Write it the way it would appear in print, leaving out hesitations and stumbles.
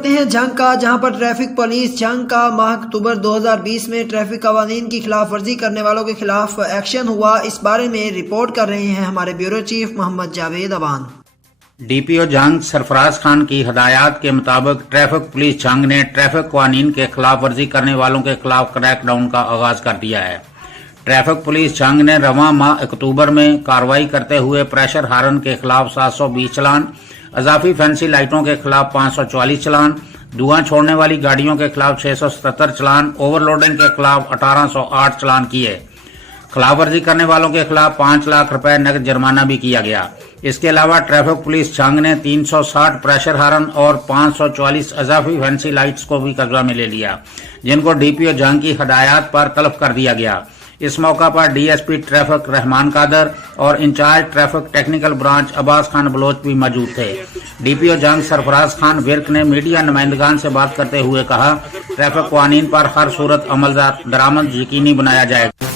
करते हैं जंग का, जहां पर ट्रैफिक पुलिस जंग का माह अक्टूबर 2020 में ट्रैफिक कवानीन की खिलाफ वर्जी करने वालों के खिलाफ एक्शन हुआ। इस बारे में रिपोर्ट कर रहे हैं हमारे bureau chief Mohammad Javed Awan. DPO Jang Sarfaraz Khan की हदायत के मुताबिक ट्रैफिक पुलिस जंग ने ट्रैफिक कवानीन के खिलाफ वर्जी करने वालों के खिलाफ क्रैकडाउन का आगाज कर दिया है। ट्रैफिक पुलिस जंग ने रवां माह अक्टूबर में कार्रवाई करते हुए प्रेशर हार्न के खिलाफ 720 चलान, अजाफी फैंसी लाइटों के खिलाफ 544 चलान, धुआं छोड़ने वाली गाड़ियों के खिलाफ 677 चलान, ओवरलोडिंग के खिलाफ 1808 चलान किए। खिलाफवर्जी करने वालों के खिलाफ 5 लाख रुपए नकद जुर्माना भी किया गया। इसके अलावा ट्रैफिक पुलिस जंग ने 360 प्रेशर हार्न और 544 अजाफी फैंसी लाइट्स को भी कब्जा में ले लिया, जिनको डीपीओ जंग की हदायत पर तलब कर दिया गया। इस मौका पर डीएसपी ट्रैफिक रहमान कादर और incharge traffic technical branch Abbas Khan Baloch भी मौजूद थे। डीपीओ जंग सरफराज खान विर्क ने मीडिया नुमाइंदगान से बात करते हुए कहा, ट्रैफिक कवानीन पर हर सूरत अमल दरामद यकीनी बनाया जाएगा।